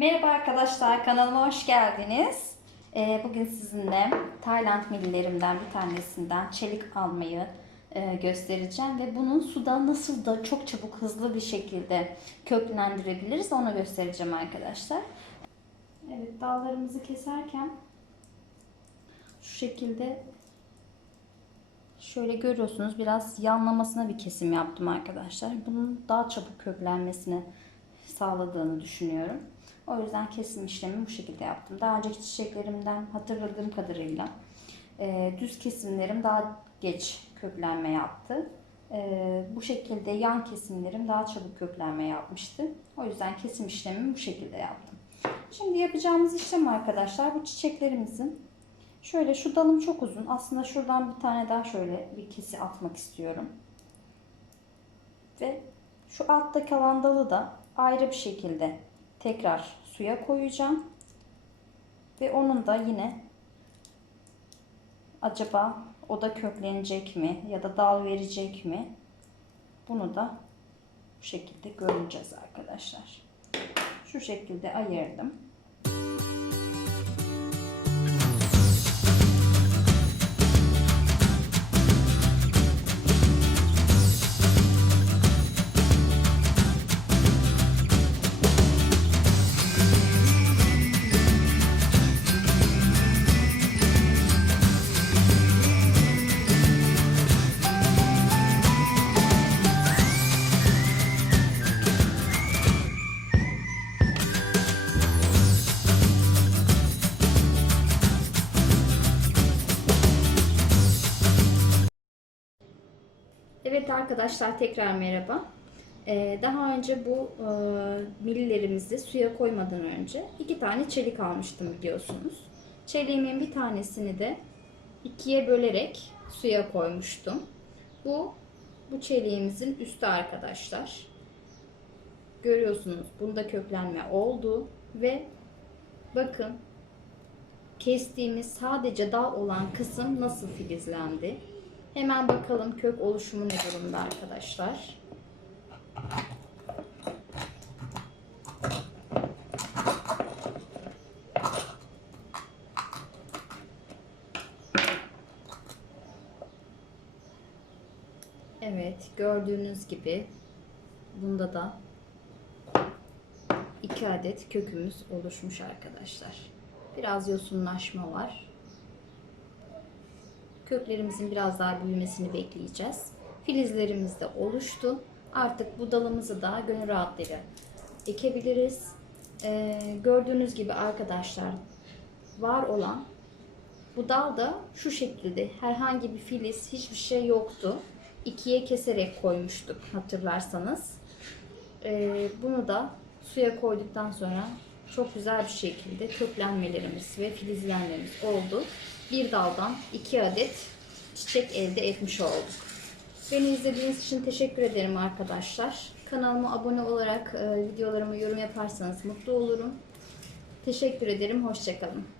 Merhaba arkadaşlar, kanalıma hoş geldiniz. Ee, bugün sizinle Tayland millilerimden bir tanesinden çelik almayı e, göstereceğim ve bunu suda nasıl da çok çabuk hızlı bir şekilde köklendirebiliriz onu göstereceğim arkadaşlar. Evet, dallarımızı keserken şu şekilde şöyle görüyorsunuz biraz yanlamasına bir kesim yaptım arkadaşlar. Bunun daha çabuk köklenmesini sağladığını düşünüyorum. O yüzden kesim işlemi bu şekilde yaptım. Daha önceki çiçeklerimden hatırladığım kadarıyla e, düz kesimlerim daha geç köklenme yaptı. E, bu şekilde yan kesimlerim daha çabuk köklenme yapmıştı. O yüzden kesim işlemimi bu şekilde yaptım. Şimdi yapacağımız işlem arkadaşlar bu çiçeklerimizin şöyle şu dalım çok uzun. Aslında şuradan bir tane daha şöyle bir kesi atmak istiyorum. Ve şu altta kalan dalı da ayrı bir şekilde tekrar suya koyacağım. Ve onun da yine acaba o da köklenecek mi ya da dal verecek mi? Bunu da bu şekilde göreceğiz arkadaşlar. Şu şekilde ayırdım. Evet arkadaşlar tekrar merhaba. Ee, daha önce bu e, millilerimizi suya koymadan önce iki tane çelik almıştım biliyorsunuz. Çeliğimin bir tanesini de ikiye bölerek suya koymuştum. Bu bu çeliğimizin üstü arkadaşlar. Görüyorsunuz bunda köklenme oldu ve bakın kestiğimiz sadece dal olan kısım nasıl filizlendi. Hemen bakalım kök oluşumu ne durumda arkadaşlar. Evet gördüğünüz gibi bunda da iki adet kökümüz oluşmuş arkadaşlar. Biraz yosunlaşma var. Köklerimizin biraz daha büyümesini bekleyeceğiz. Filizlerimiz de oluştu. Artık bu dalımızı da gönül rahatlığıyla ekebiliriz. Ee, gördüğünüz gibi arkadaşlar var olan bu dal da şu şekilde herhangi bir filiz hiçbir şey yoktu. İkiye keserek koymuştuk hatırlarsanız. Ee, bunu da suya koyduktan sonra çok güzel bir şekilde köklenmelerimiz ve filizlenmemiz oldu. Bir daldan iki adet çiçek elde etmiş olduk. Beni izlediğiniz için teşekkür ederim arkadaşlar. Kanalıma abone olarak e, videolarımı yorum yaparsanız mutlu olurum. Teşekkür ederim. Hoşçakalın.